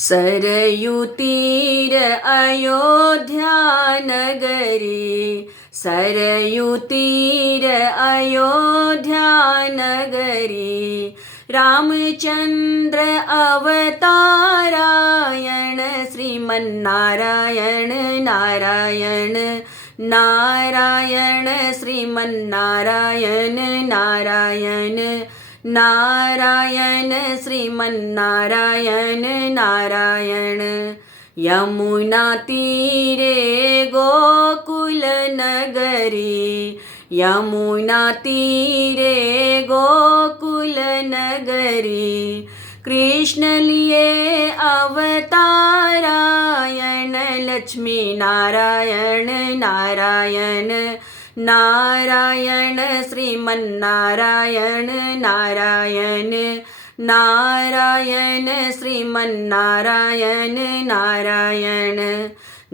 सरयू तीर अयोध्या नगरी, सरयू तीर अयोध्या नगरी। रामचंद्र अवतारायण श्रीमन्नारायण नारायण नारायण श्रीमन्नारायण नारायण नारायण श्रीमन्नारायण नारायण। यमुना तीरे गोकुल नगरी, यमुना तीरे गोकुल नगरी। कृष्ण लिए अवतारायण लक्ष्मी नारायण नारायण नारायण श्रीमन्नारायण नारायण नारायण श्रीमन्नारायण नारायण।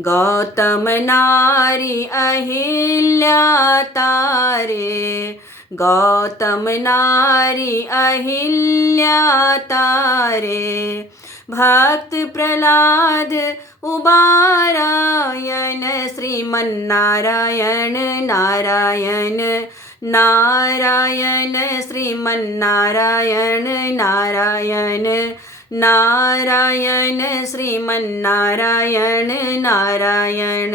गौतम नारी अहिल्या तारे, गौतम नारी अहिल्या तारे। भक्त प्रहलाद उबारायण श्रीमन्नारायण नारायण नारायण श्रीमन्नारायण नारायण नारायण श्रीमन्नारायण नारायण।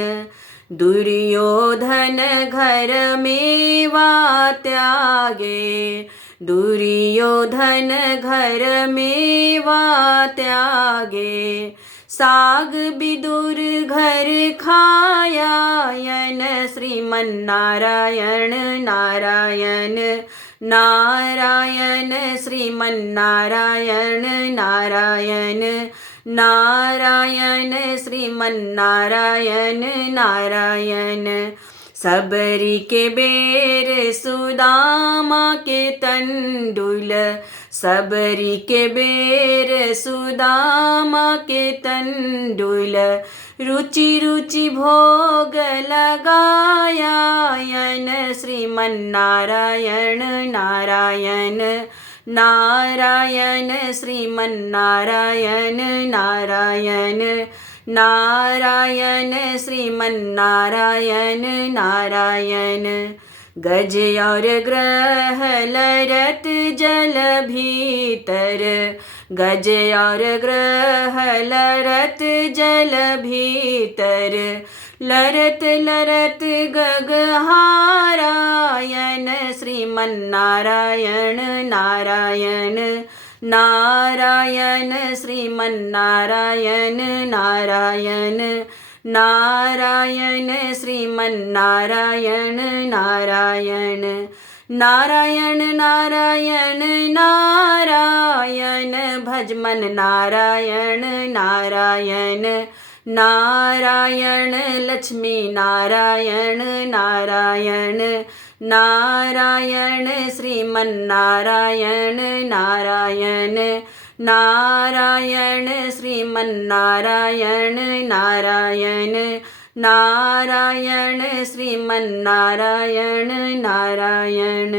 दुर्योधन घर मेवा त्यागे, दुर्योधन घर मेवा त्यागे। साग बिदुर घर खायायन श्रीमन्नारायण नारायण नारायण श्रीमन्नारायण नारायण नारायण श्रीमन्नारायण नारायण। सबरी के बेर सुदामा के तंडुल, सबरी के बेर सुदामा के तंडुल। रुचि रुचि भोग लगायायन श्रीमन्नारायण नारायण नारायण श्रीमन्नारायण नारायण नारायण श्रीमन्नारायण नारायण। गज और ग्रह लरत जल भीतर, गज और ग्रह लरत जल भीतर। लरत लरत गगहारायन श्रीमन्नारायण नारायण नारायण श्रीमन्नारायण नारायण नारायण श्रीमन्नारायण नारायण नारायण नारायण नारायण। भजमन नारायण नारायण नारायण लक्ष्मी नारायण नारायण नारायण श्रीमन्नारायण नारायण नारायण श्रीमन्नारायण नारायण नारायण श्रीमन्नारायण नारायण।